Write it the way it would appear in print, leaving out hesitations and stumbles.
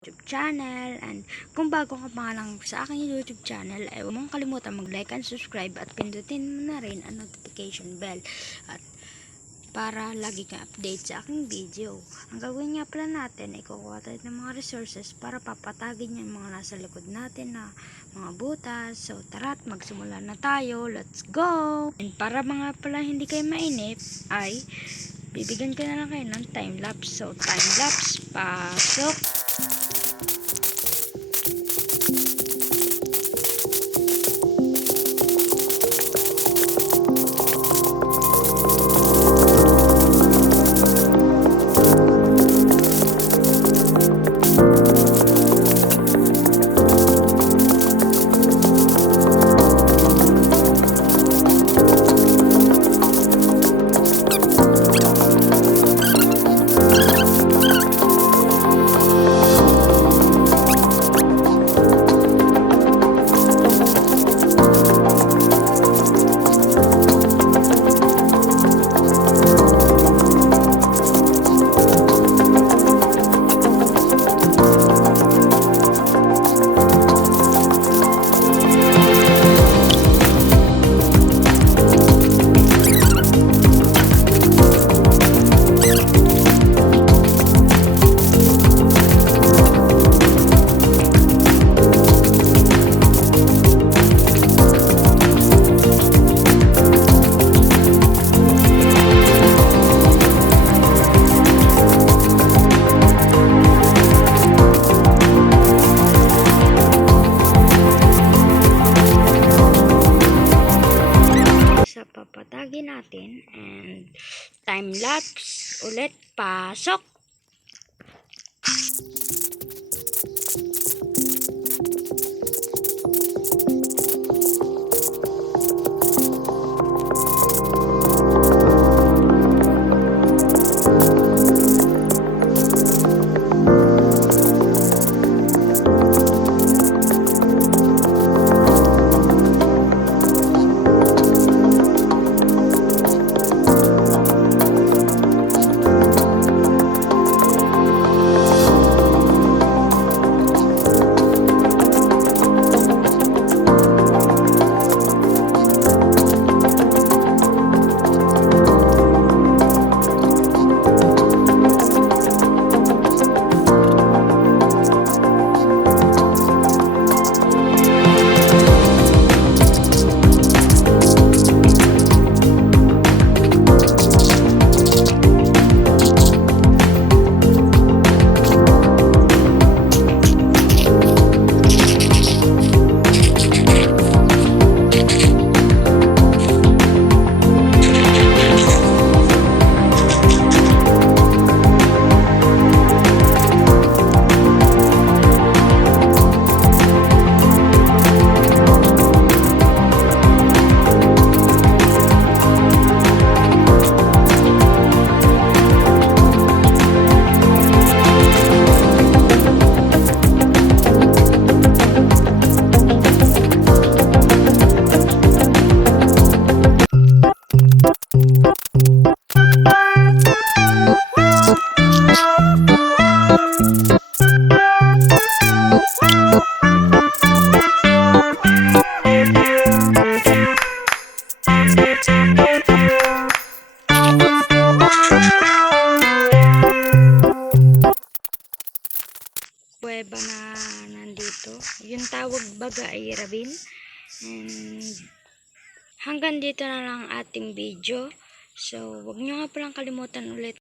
YouTube channel, and kung bago ka pa lang sa aking YouTube channel ay huwag mong kalimutan mag-like and subscribe at pindutin mo na rin ang notification bell at para lagi kang update sa aking video. Ang gagawin nga pala natin ay kukuha tayo ng mga resources para papatagin yung mga nasa likod natin na mga butas. So tara at magsimula na tayo, let's go! And para mga pala hindi kayo mainip ay bibigyan ko na lang kayo ng time-lapse. So time-lapse, pasok! Sa papatagin natin and time lapse ulit, pasok. Kuweba na nandito. Yung tawag baga ay rabin. And hanggang dito na lang ating video. So, wag nyo nga palang kalimutan ulit